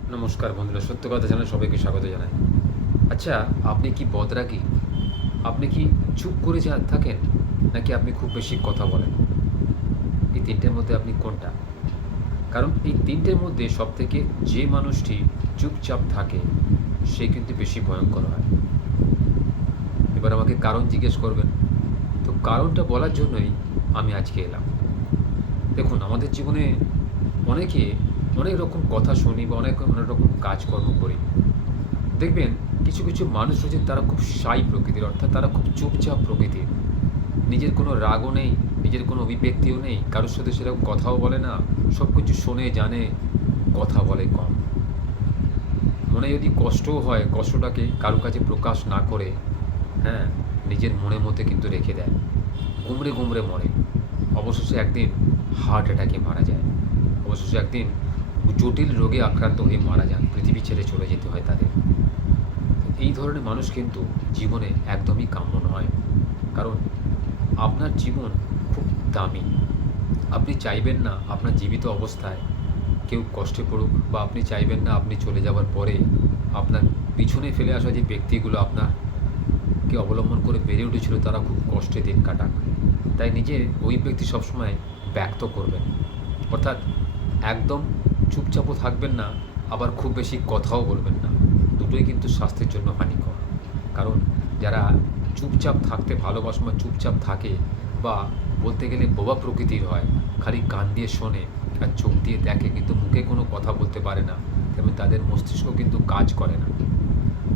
নমস্কার বন্ধুরা, সত্য কথা জানাই, সবাইকে স্বাগত জানাই। আচ্ছা আপনি কি বদরাগী? আপনি কি চুপ করে যা থাকেন, নাকি আপনি খুব বেশি কথা বলেন? এই তিনটের মধ্যে আপনি কোনটা? কারণ এই তিনটের মধ্যে সবথেকে যে মানুষটি চুপচাপ থাকে, সে কিন্তু বেশি ভয়ঙ্কর হয়। এবার আমাকে কারণ জিজ্ঞেস করবেন। তো কারণটা বলার জন্যই আমি আজকে এলাম। দেখুন, আমাদের জীবনে অনেকে অনেক রকম কথা শুনি বা অনেক অনেক রকম কাজকর্ম করি। দেখবেন, কিছু কিছু মানুষ রয়েছেন তারা খুব সাই প্রকৃতির, অর্থাৎ তারা খুব চুপচাপ প্রকৃতির। নিজের কোনো রাগও নেই, নিজের কোনো অভিব্যক্তিও নেই, কারোর সাথে সেরকম কথাও বলে না সব কিছু শোনে, জানে, কথা বলে কম। মনে যদি কষ্টও হয়, কষ্টটাকে কারও কাছে প্রকাশ না করে হ্যাঁ নিজের মনের মধ্যে কিন্তু রেখে দেয়। গুমড়ে গুমড়ে মরে। অবশেষে একদিন হার্ট অ্যাটাকে মারা যায়। অবশেষে একদিন জটিল রোগে আক্রান্ত হয়ে মারা যান, পৃথিবী ছেড়ে চলে যেতে হয় তাদের। এই ধরনের মানুষ কিন্তু জীবনে একদমই কাম্য নয়, কারণ আপনার জীবন খুব দামি। আপনি চাইবেন না আপনার জীবিত অবস্থায় কেউ কষ্টে পড়ুক বা আপনি চাইবেন না আপনি চলে যাওয়ার পরে আপনার পিছনে ফেলে আসা যে ব্যক্তিগুলো আপনার কে অবলম্বন করে বেড়ে উঠেছিল, তারা খুব কষ্টে দিন কাটাক। তাই নিজে ওই ব্যক্তি সবসময় ব্যক্ত করবেন। অর্থাৎ একদম চুপচাপও থাকবেন না, আবার খুব বেশি কথাও বলবেন না। দুটোই কিন্তু স্বাস্থ্যের জন্য হানিকর। কারণ যারা চুপচাপ থাকতে ভালোবাসে চুপচাপ থাকে বা বলতে গেলে বোবা প্রকৃতির হয়, খালি কান দিয়ে শোনে আর চোখ দিয়ে দেখে কিন্তু মুখে কোনো কথা বলতে পারে না, তেমনি তাদের মস্তিষ্ক কিন্তু কাজ করে না।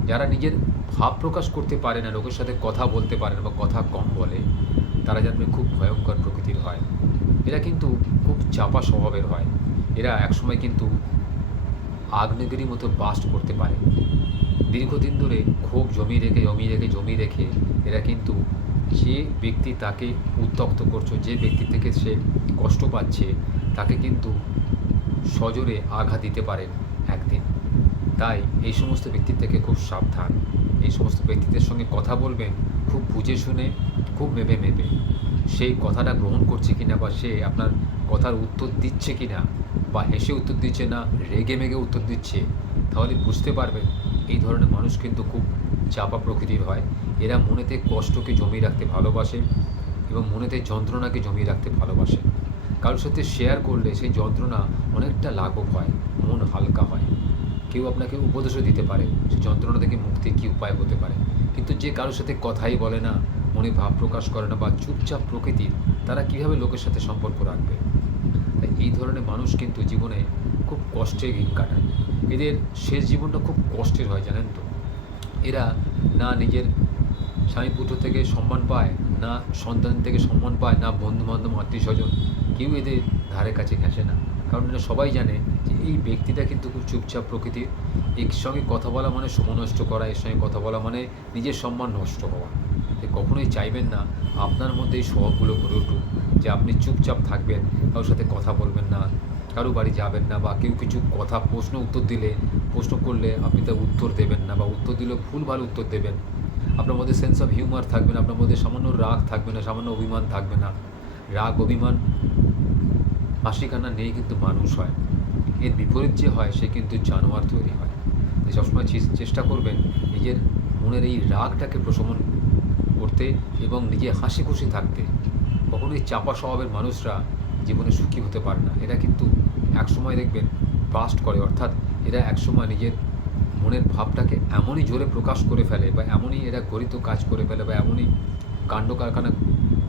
যারা নিজের ভাব প্রকাশ করতে পারে না, লোকের সাথে কথা বলতে পারে না বা কথা কম বলে, তারা জানবে খুব ভয়ঙ্কর প্রকৃতির হয়। এরা কিন্তু খুব চাপা স্বভাবের হয়। এরা একসময় কিন্তু আগ্নেয়গিরির মতো বাস্ট করতে পারে। দীর্ঘদিন ধরে ক্ষোভ জমি রেখে জমি রেখে জমি রেখে এরা কিন্তু যে ব্যক্তি তাকে উত্তক্ত করছে, যে ব্যক্তি থেকে সে কষ্ট পাচ্ছে, তাকে কিন্তু সজোরে আঘাত দিতে পারেন একদিন। তাই এই সমস্ত ব্যক্তির থেকে খুব সাবধান। এই সমস্ত ব্যক্তিদের সঙ্গে কথা বলবেন, খুব বুঝে শুনে, খুব মেপে মেপে সেই কথাটা গ্রহণ করছে কিনা বা সে আপনার কথার উত্তর দিচ্ছে কিনা বা হেসে উত্তর দিচ্ছে না, রেগে মেগে উত্তর দিচ্ছে, তাহলে বুঝতে পারবেন এই ধরনের মানুষ কিন্তু খুব চাপা প্রকৃতির হয়। এরা মনেতে কষ্টকে জমিয়ে রাখতে ভালোবাসে এবং মনেতে যন্ত্রণাকে জমিয়ে রাখতে ভালোবাসে। কারোর সাথে শেয়ার করলে সেই যন্ত্রণা অনেকটা লাঘব হয়, মন হালকা হয়। কেউ আপনাকে উপদেশও দিতে পারে সেই যন্ত্রণা থেকে মুক্তির কী উপায় হতে পারে। কিন্তু যে কারোর সাথে কথাই বলে না, মনে ভাব প্রকাশ করে না বা চুপচাপ প্রকৃতির, তারা কীভাবে লোকের সাথে সম্পর্ক রাখবে? এই ধরনের মানুষ কিন্তু জীবনে খুব কষ্টে দিন কাটায়। এদের শেষ জীবনটা খুব কষ্টের হয়, জানেন তো। এরা না নিজের স্বামী পুত্র থেকে সম্মান পায়, না সন্তান থেকে সম্মান পায়, না বন্ধু বান্ধব আত্মীয় স্বজন কেউ এদের ধারে কাছে ঘেঁষে না। কারণ এরা সবাই জানে যে এই ব্যক্তিটা কিন্তু খুব চুপচাপ প্রকৃতির। এর সঙ্গে কথা বলা মানে সময় নষ্ট করা, এর সঙ্গে কথা বলা মানে নিজের সম্মান নষ্ট হওয়া। কখনোই চাইবেন না, আপনার মধ্যে এই স্বভাবগুলো গড়ে উঠুক। যে আপনি চুপচাপ থাকবেন, কারোর সাথে কথা বলবেন না, কারও বাড়ি যাবেন না বা কেউ কিছু কথা, প্রশ্ন উত্তর দিলে, প্রশ্ন করলে আপনি তার উত্তর দেবেন না বা উত্তর দিলেও ভুল ভালো উত্তর দেবেন। আপনার মধ্যে সেন্স অফ হিউমার থাকবে না, আপনার মধ্যে সামান্য রাগ থাকবে না, সামান্য অভিমান থাকবে না। রাগ, অভিমান হাসি কান্না নেই কিন্তু মানুষ হয়। এর বিপরীত যে হয়, সে কিন্তু জানোয়ার তৈরি হয়। তাই সবসময় চেষ্টা করবেন নিজের মনের এই রাগটাকে প্রশমন করতে এবং নিজে হাসি খুশি থাকতে। কখনোই চাপা স্বভাবের মানুষরা জীবনে সুখী হতে পারে না। এরা কিন্তু একসময় দেখবেন বাস্ট করে, অর্থাৎ এরা একসময় নিজের মনের ভাবটাকে এমনই জোরে প্রকাশ করে ফেলে বা এমনই এরা গরিত কাজ করে ফেলে বা এমনই কাণ্ড কারখানা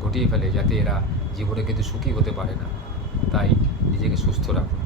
ঘটিয়ে ফেলে যাতে এরা জীবনে কিন্তু সুখী হতে পারে না। তাই নিজেকে সুস্থ রাখুন।